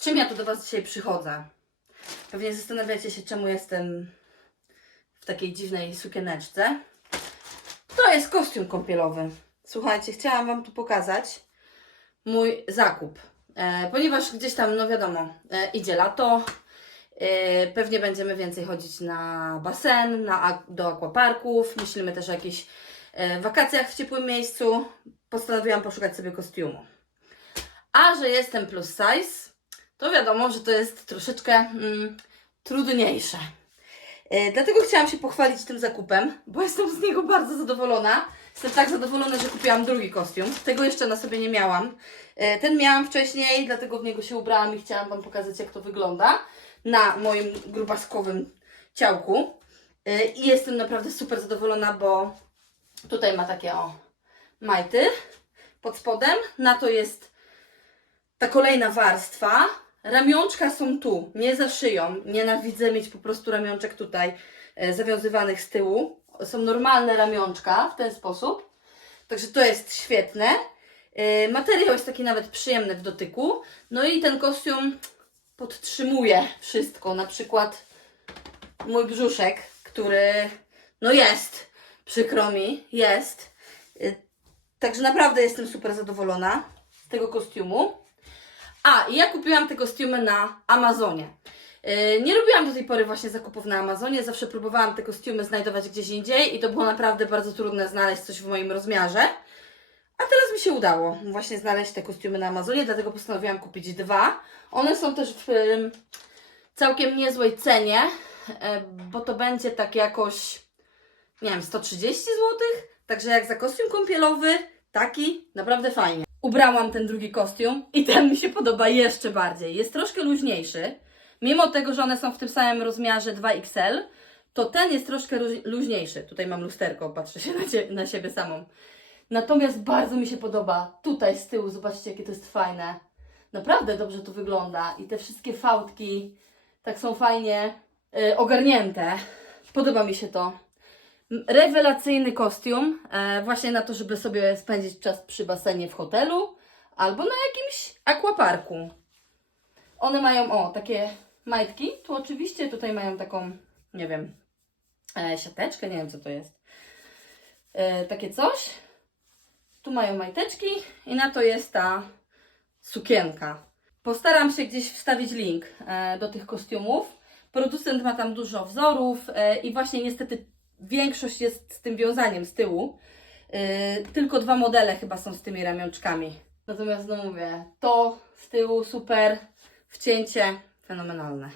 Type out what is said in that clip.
Czym ja tu do Was dzisiaj przychodzę? Pewnie zastanawiacie się, czemu jestem w takiej dziwnej sukieneczce. To jest kostium kąpielowy. Słuchajcie, chciałam Wam tu pokazać mój zakup. E, ponieważ gdzieś tam, no wiadomo, e, idzie lato, e, pewnie będziemy więcej chodzić na basen, na, do aquaparków, myślimy też o jakichś e, wakacjach w ciepłym miejscu. Postanowiłam poszukać sobie kostiumu. A że jestem plus size, to wiadomo, że to jest troszeczkę mm, trudniejsze. E, dlatego chciałam się pochwalić tym zakupem, bo jestem z niego bardzo zadowolona. Jestem tak zadowolona, że kupiłam drugi kostium. Tego jeszcze na sobie nie miałam. E, ten miałam wcześniej, dlatego w niego się ubrałam i chciałam Wam pokazać, jak to wygląda na moim grubaskowym ciałku. E, I jestem naprawdę super zadowolona, bo tutaj ma takie o majty pod spodem. Na to jest ta kolejna warstwa. Ramionczka są tu, nie za szyją. Nienawidzę mieć po prostu ramionczek tutaj e, zawiązywanych z tyłu. Są normalne ramionczka w ten sposób. Także to jest świetne. E, Materiał jest taki nawet przyjemny w dotyku. No i ten kostium podtrzymuje wszystko. Na przykład mój brzuszek, który no jest, przykro mi, jest. E, Także naprawdę jestem super zadowolona z tego kostiumu. A, i ja kupiłam te kostiumy na Amazonie. Yy, Nie robiłam do tej pory właśnie zakupów na Amazonie, zawsze próbowałam te kostiumy znajdować gdzieś indziej i to było naprawdę bardzo trudne znaleźć coś w moim rozmiarze. A teraz mi się udało właśnie znaleźć te kostiumy na Amazonie, dlatego postanowiłam kupić dwa. One są też w całkiem niezłej cenie, e, bo to będzie tak jakoś, nie wiem, 130 zł. Także jak za kostium kąpielowy, taki naprawdę fajnie. Ubrałam ten drugi kostium i ten mi się podoba jeszcze bardziej. Jest troszkę luźniejszy. Mimo tego, że one są w tym samym rozmiarze 2XL, to ten jest troszkę luź- luźniejszy. Tutaj mam lusterko, patrzę się na, cie- na siebie samą. Natomiast bardzo mi się podoba. Tutaj z tyłu, zobaczcie, jakie to jest fajne. Naprawdę dobrze to wygląda. I te wszystkie fałdki tak są fajnie y, ogarnięte. Podoba mi się to. Rewelacyjny kostium, e, właśnie na to, żeby sobie spędzić czas przy basenie w hotelu albo na jakimś aquaparku. One mają, o, takie majtki. Tu oczywiście tutaj mają taką, nie wiem, e, siateczkę, nie wiem co to jest. E, takie coś. Tu mają majteczki i na to jest ta sukienka. Postaram się gdzieś wstawić link e, do tych kostiumów. Producent ma tam dużo wzorów e, i właśnie niestety większość jest z tym wiązaniem z tyłu. E, tylko dwa modele chyba są z tymi ramionczkami. Natomiast no mówię, to z tyłu super, wcięcie fenomenalne.